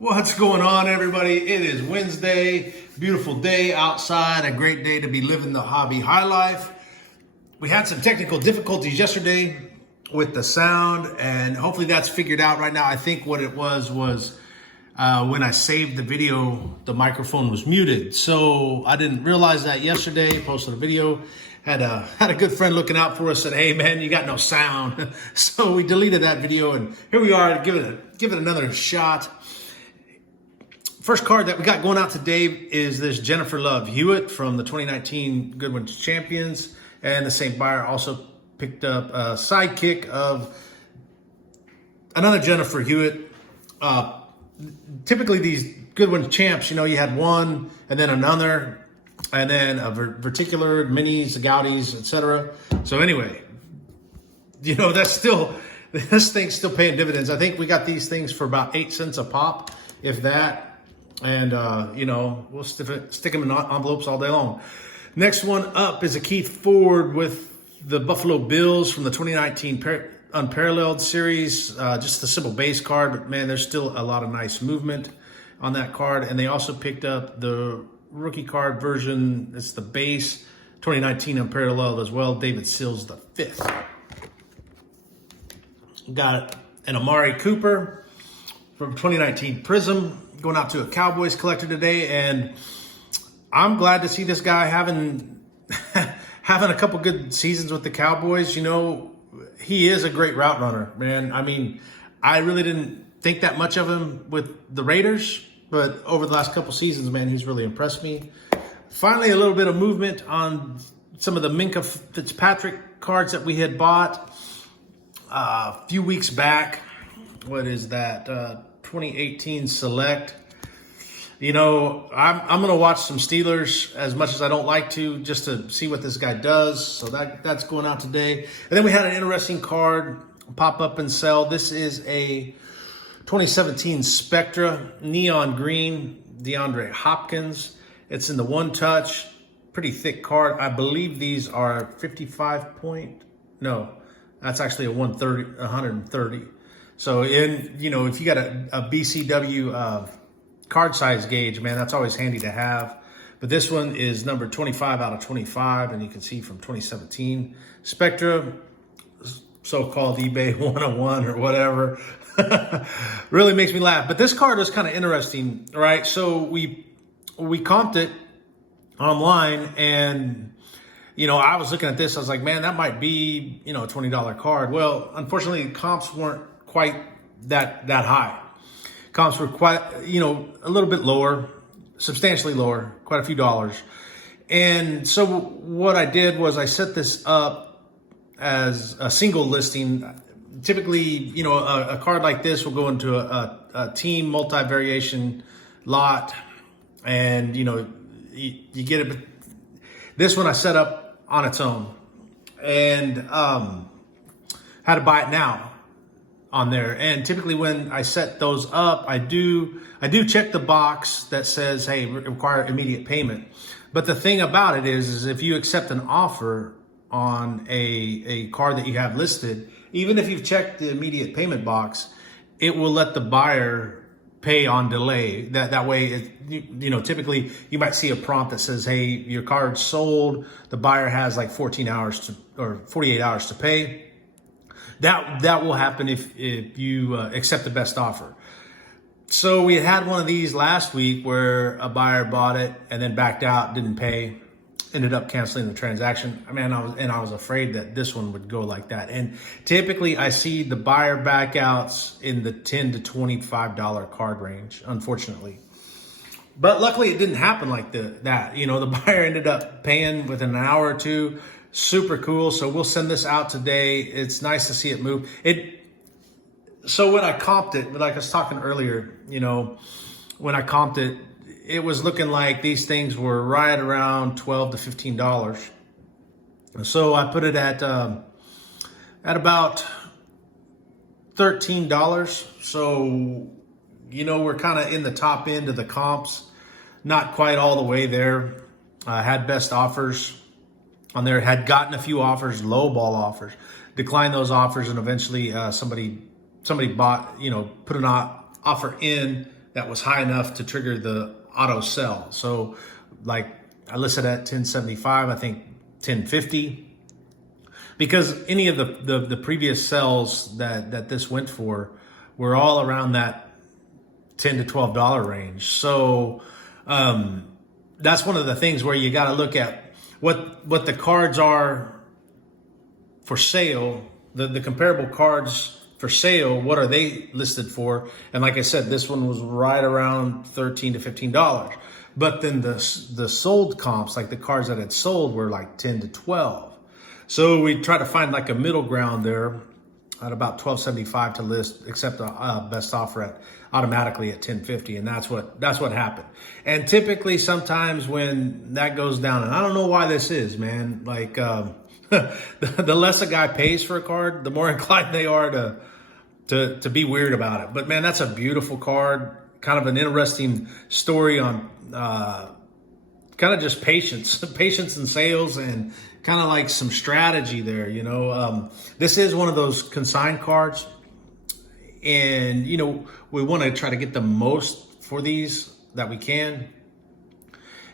What's going on, everybody? It is Wednesday, beautiful day outside, a great day to be living the hobby high life. We had some technical difficulties yesterday with the sound, and hopefully that's figured out right now. I think what it was when I saved the video, the microphone was muted. So I didn't realize that yesterday, posted a video, had a good friend looking out for us, said, hey man, you got no sound. So we deleted that video, and here we are, give it another shot. First card that we got going out today is this Jennifer Love Hewitt from the 2019 Goodwin Champions. And the same buyer also picked up a sidekick of another Jennifer Hewitt. Typically these Goodwin Champs, you had one and then another, and then a verticular, minis, Gaudis, etc. So anyway, this thing's still paying dividends. I think we got these things for about 8 cents a pop, if that. And, we'll stick them in envelopes all day long. Next one up is a Keith Ford with the Buffalo Bills from the 2019 Unparalleled series. Just a simple base card, but man, there's still a lot of nice movement on that card. And they also picked up the rookie card version. It's the base 2019 Unparalleled as well. David Sills the 5th. Got an Amari Cooper from 2019 Prism, going out to a Cowboys collector today, and I'm glad to see this guy having a couple good seasons with the Cowboys. He is a great route runner, man. I mean, I really didn't think that much of him with the Raiders, but over the last couple seasons, man, he's really impressed me. Finally, a little bit of movement on some of the Minka Fitzpatrick cards that we had bought a few weeks back. What is that? 2018 Select. I'm going to watch some Steelers as much as I don't like to, just to see what this guy does. So that's going out today. And then we had an interesting card pop up and sell. This is a 2017 Spectra Neon Green Deandre Hopkins. It's in the one touch, pretty thick card. I believe these are 55 point. No, that's actually a 130. So if you got a BCW card size gauge, man, that's always handy to have. But this one is number 25 out of 25, and you can see from 2017. Spectra, so-called eBay 101 or whatever. Really makes me laugh. But this card was kind of interesting, right? So we comped it online, and I was looking at this, I was like, man, that might be, a $20 card. Well, unfortunately, the comps weren't quite that high. Comps were quite, a little bit lower, substantially lower, quite a few dollars. And so what I did was I set this up as a single listing. Typically, a card like this will go into a team multi-variation lot, and, you get it. This one I set up on its own, and had to buy it now on there. And typically when I set those up, I do check the box that says, hey, require immediate payment. But the thing about it is if you accept an offer on a card that you have listed, even if you've checked the immediate payment box, it will let the buyer pay on delay. That way, typically you might see a prompt that says, hey, your card's sold. The buyer has like 14 hours or 48 hours to pay. That will happen if you accept the best offer. So we had one of these last week where a buyer bought it and then backed out, didn't pay, ended up canceling the transaction. I was afraid that this one would go like that. And typically I see the buyer backouts in the $10 to $25 card range, unfortunately. But luckily it didn't happen like that. The buyer ended up paying within an hour or two. Super cool. So we'll send this out today. It's nice to see it move. So when I comped it, like I was talking earlier, when I comped it, it was looking like these things were right around $12 to $15. So I put it at about $13. So, we're kind of in the top end of the comps, not quite all the way there. Had best offers on there, had gotten a few offers, low ball offers, declined those offers, and eventually somebody bought, put an offer in that was high enough to trigger the auto sell. So like I listed at 1075, I think 1050. Because any of the previous sells that this went for were all around that $10 to $12 range. So that's one of the things where you got to look at what the cards are for sale, the comparable cards for sale, what are they listed for? And like I said, this one was right around $13 to $15. But then the sold comps, like the cards that had sold, were like 10 to 12. So we try to find like a middle ground there at about $12.75 to list, accept a best offer at automatically at $10.50, and that's what happened. And typically, sometimes when that goes down, and I don't know why this is, man. Like the less a guy pays for a card, the more inclined they are to be weird about it. But man, that's a beautiful card. Kind of an interesting story on kind of just patience in sales, and kind of like some strategy there, you know. This is one of those consigned cards, and you know, we want to try to get the most for these that we can,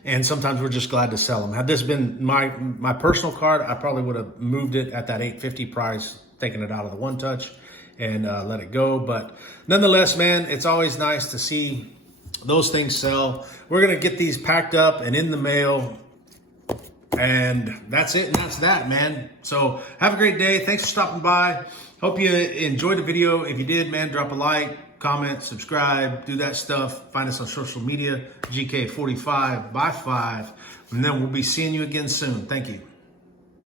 and sometimes we're just glad to sell them. Had this been my personal card, I probably would have moved it at that $8.50 price, taken it out of the one touch and let it go. But nonetheless, man, it's always nice to see those things sell. We're gonna get these packed up and in the mail. And that's it, and that's that, man. So have a great day. Thanks for stopping by. Hope you enjoyed the video. If you did, man, drop a like, comment, subscribe, do that stuff. Find us on social media, GK45 by 5. And then we'll be seeing you again soon. Thank you.